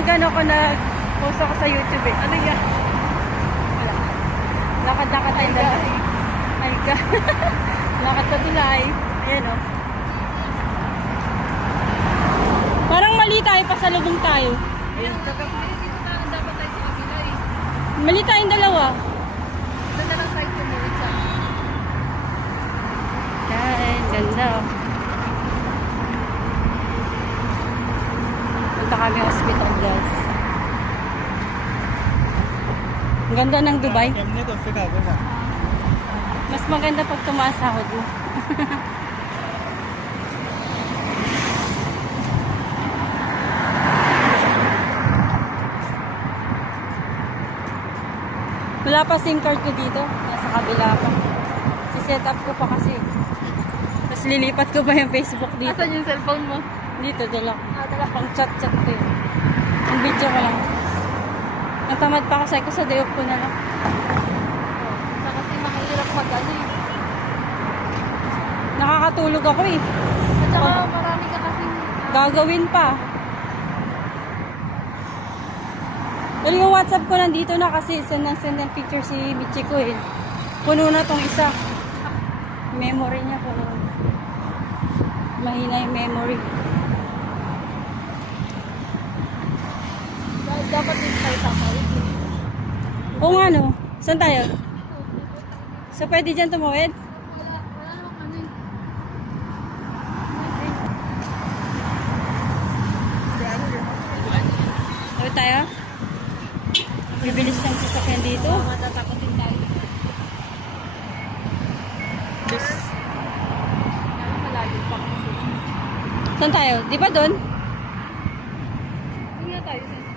Nag-ano ko, nag-post ako sa YouTube eh. Ano yan? Wala. Lakad-lakad tayo dalawa. My God. Lakad sa tulay. Ayan o. Parang mali tayo, pasalubong tayo. Ayun, dito tayo dapat tayo sa kabila eh. Mali tayong dalawa. Ito na lang side tumulad sa. Yan, ganda o. Punta kami hospital, guys. Ang ganda ng Dubai. Mas maganda pag tumaas sahod mo. Wala pa SIM card ko dito. Nasa kabila pa. Si-set up ko pa kasi. Tapos lilipat ko pa yung Facebook dito. Asan yung cellphone mo? Dito, dala. Dala. Pang chat-chat ko yun. Ang video ko lang. Natamad pa kasi ko sa day off ko na lang. Sa kasi mahirap mag-ano eh. Nakakatulog ako eh. At saka marami ka kasing Gagawin pa. Well, yung WhatsApp ko nandito na kasi send ng picture si Michi ko eh. Puno na tong isa. Memory niya puno. Mahina yung memory. dapat din tayo tatawid. Oo nga no. Saan tayo? So pwede dyan tumawid? Wala namang ano eh. Tawid tayo? Bibilis ng sasakyan dito. Matatakotin tayo. Bis. Kaya malayo pa. Saan tayo? Di ba doon? Hindi nga tayo.